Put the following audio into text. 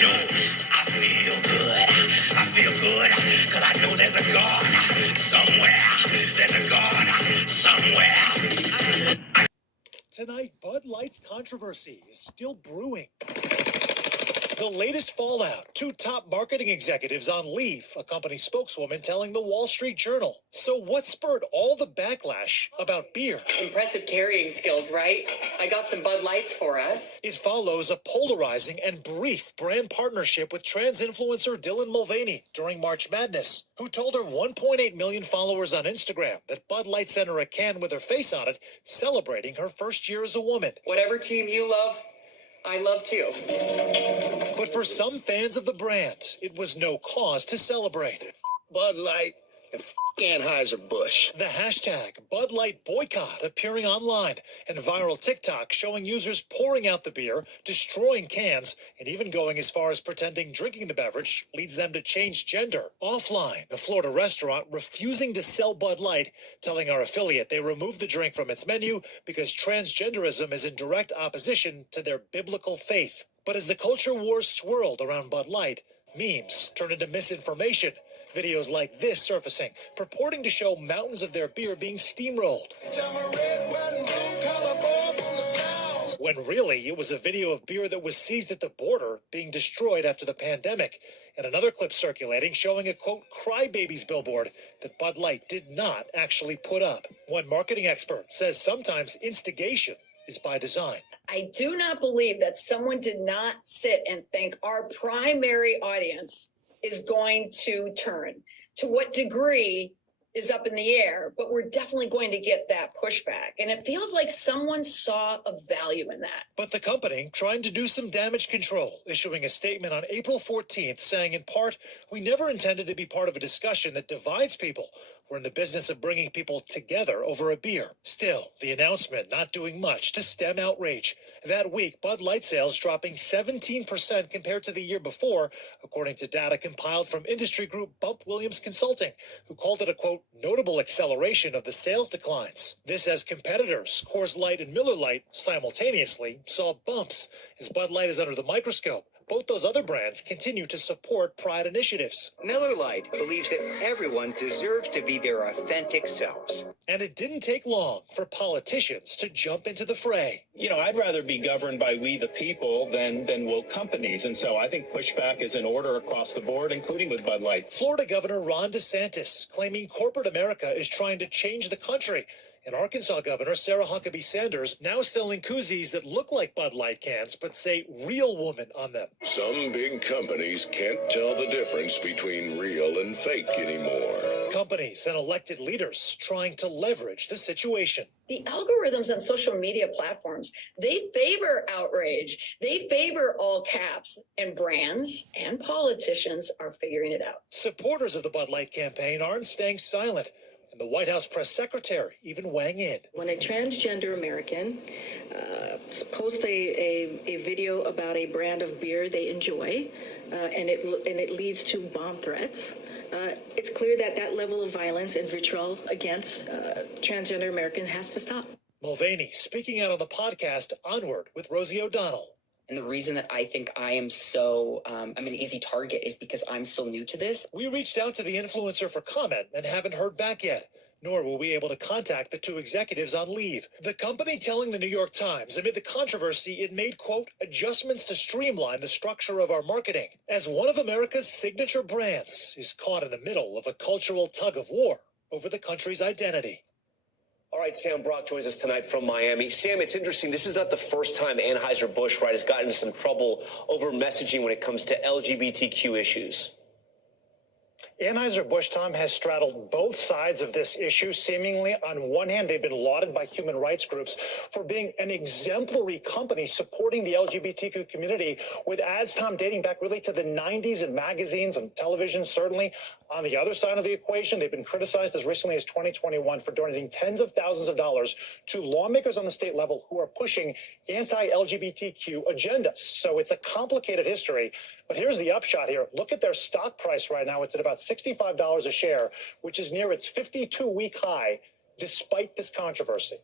Yo, I feel good. I feel good because I know there's a God somewhere. There's a God somewhere. Tonight, Bud Light's controversy is still brewing. The latest fallout, two top marketing executives on leave, a company spokeswoman telling the Wall Street Journal. So what spurred all the backlash about beer? Impressive carrying skills, right? I got some Bud Lights for us. It follows a polarizing and brief brand partnership with trans influencer Dylan Mulvaney during March Madness, who told her 1.8 million followers on Instagram that Bud Light sent her a can with her face on it, celebrating her first year as a woman. Whatever team you love, I love too. But for some fans of the brand, it was no cause to celebrate. Bud Light and Anheuser-Busch. The hashtag Bud Light boycott appearing online, and viral TikTok showing users pouring out the beer, destroying cans, and even going as far as pretending drinking the beverage leads them to change gender. Offline, a Florida restaurant refusing to sell Bud Light, telling our affiliate they removed the drink from its menu because transgenderism is in direct opposition to their biblical faith. But as the culture wars swirled around Bud Light, memes turned into misinformation. Videos like this surfacing, purporting to show mountains of their beer being steamrolled. When really, it was a video of beer that was seized at the border being destroyed after the pandemic. And another clip circulating showing a, quote, crybabies billboard that Bud Light did not actually put up. One marketing expert says sometimes instigation is by design. I do not believe that someone did not sit and think our primary audience is going to turn. To what degree is up in the air, but we're definitely going to get that pushback. And it feels like someone saw a value in that. But the company trying to do some damage control, issuing a statement on April 14th saying in part, we never intended to be part of a discussion that divides people. We're in the business of bringing people together over a beer. Still, the announcement not doing much to stem outrage. That week, Bud Light sales dropping 17% compared to the year before, according to data compiled from industry group Bump Williams Consulting, who called it a, quote, notable acceleration of the sales declines. This as competitors, Coors Light and Miller Lite, simultaneously saw bumps. As Bud Light is under the microscope, both those other brands continue to support pride initiatives. Miller Lite believes that everyone deserves to be their authentic selves. And it didn't take long for politicians to jump into the fray. You know, I'd rather be governed by we the people than woke companies. And so I think pushback is in order across the board, including with Bud Light. Florida Governor Ron DeSantis claiming corporate America is trying to change the country. And Arkansas Governor Sarah Huckabee Sanders now selling koozies that look like Bud Light cans but say real woman on them. Some big companies can't tell the difference between real and fake anymore. Companies and elected leaders trying to leverage the situation. The algorithms on social media platforms, they favor outrage. They favor all caps, and brands and politicians are figuring it out. Supporters of the Bud Light campaign aren't staying silent. And the White House press secretary even weighing in. When a transgender American posts a video about a brand of beer they enjoy, and it leads to bomb threats, it's clear that that level of violence and vitriol against transgender Americans has to stop. Mulvaney speaking out on the podcast Onward with Rosie O'Donnell. And the reason that I think I am so, I'm an easy target is because I'm so new to this. We reached out to the influencer for comment and haven't heard back yet, nor were we able to contact the two executives on leave. The company telling the New York Times amid the controversy it made, quote, adjustments to streamline the structure of our marketing, as one of America's signature brands is caught in the middle of a cultural tug of war over the country's identity. All right, Sam Brock joins us tonight from Miami. Sam, it's interesting. This is not the first time Anheuser-Busch, right, has gotten into some trouble over messaging when it comes to LGBTQ issues. Anheuser-Busch, Tom, has straddled both sides of this issue. Seemingly, on one hand, they've been lauded by human rights groups for being an exemplary company supporting the LGBTQ community with ads, Tom, dating back really to the 90s in magazines and television, certainly. On the other side of the equation, they've been criticized as recently as 2021 for donating tens of thousands of dollars to lawmakers on the state level who are pushing anti-LGBTQ agendas. So it's a complicated history. But here's the upshot here. Look at their stock price right now. It's at about $65 a share, which is near its 52-week high, despite this controversy.